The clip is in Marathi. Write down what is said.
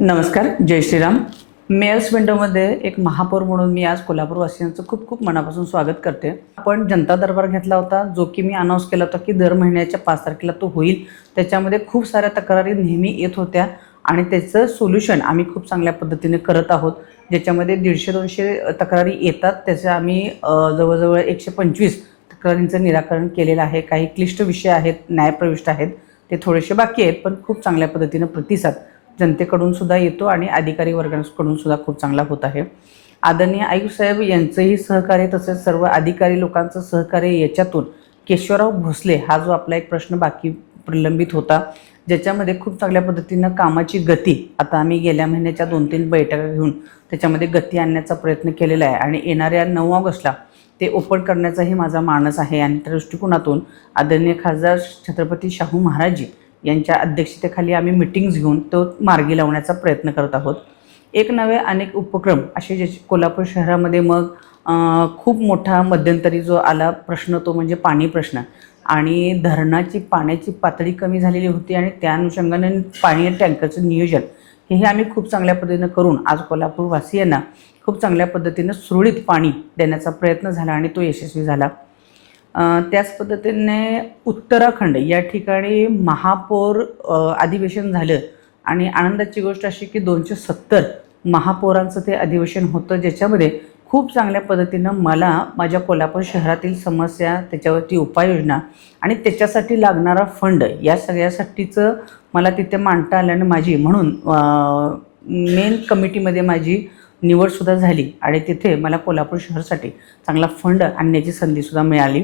नमस्कार, जय श्रीराम. मेयर्स विंडोमध्ये एक महापौर म्हणून मी आज कोल्हापूरवासियांचं खूप खूप मनापासून स्वागत करते. आपण जनता दरबार घेतला होता, जो की मी अनाऊन्स केला होता की दर महिन्याच्या 5 तारखेला तो होईल. त्याच्यामध्ये खूप साऱ्या तक्रारी नेहमी येत होत्या आणि त्याचं सोल्युशन आम्ही खूप चांगल्या पद्धतीने करत आहोत. ज्याच्यामध्ये 150-200 तक्रारी येतात, त्याचे आम्ही जवळजवळ 125 तक्रारींचं निराकरण केलेलं आहे. काही क्लिष्ट विषय आहेत, न्यायप्रविष्ट आहेत, ते थोडेसे बाकी आहेत, पण खूप चांगल्या पद्धतीनं प्रतिसाद जनतेकडून सुद्धा येतो आणि अधिकारी वर्गाकडून सुद्धा खूप चांगला होत आहे. आदरणीय आयुक्त साहेब यांचंही सहकार्य, तसेच सर्व अधिकारी लोकांचं सहकार्य याच्यातून केशवराव भोसले हा जो आपला एक प्रश्न बाकी प्रलंबित होता, ज्याच्यामध्ये खूप चांगल्या पद्धतीनं कामाची गती, आता आम्ही गेल्या महिन्याच्या 2-3 बैठका घेऊन त्याच्यामध्ये गती आणण्याचा प्रयत्न केलेला आहे आणि येणाऱ्या 9 ऑगस्टला ते ओपन करण्याचाही माझा मानस आहे. आणि त्या दृष्टिकोनातून आदरणीय खासदार छत्रपती शाहू महाराजजी यांच्या अध्यक्षतेखाली आम्ही मीटिंग्स घेऊन तो मार्गी लावण्याचा प्रयत्न करत आहोत. एक नवे अनेक उपक्रम असे जे कोल्हापूर शहरामध्ये मग खूप मोठा मध्यंतरी जो आला प्रश्न तो म्हणजे पाणी प्रश्न आणि धरणाची पाण्याची पातळी कमी झालेली होती आणि त्या अनुषंगाने पाणी टँकरचं नियोजन हे आम्ही खूप चांगल्या पद्धतीनं करून आज कोल्हापूरवासियांना खूप चांगल्या पद्धतीनं सुरळीत पाणी देण्याचा प्रयत्न झाला आणि तो यशस्वी झाला. त्याच पद्धतीने उत्तराखंड या ठिकाणी महापौर अधिवेशन झालं आणि आनंदाची गोष्ट अशी की 270 महापौरांचं ते अधिवेशन होतं, ज्याच्यामध्ये खूप चांगल्या पद्धतीनं मला माझ्या कोल्हापूर शहरातील समस्या, त्याच्यावरती उपाययोजना आणि त्याच्यासाठी लागणारा फंड या सगळ्यासाठीचं मला तिथे मांडता आलं आणि माझी म्हणून मेन कमिटीमध्ये माझी निवडसुद्धा झाली आणि तिथे मला कोल्हापूर शहरासाठी चांगला फंड आणण्याची संधीसुद्धा मिळाली.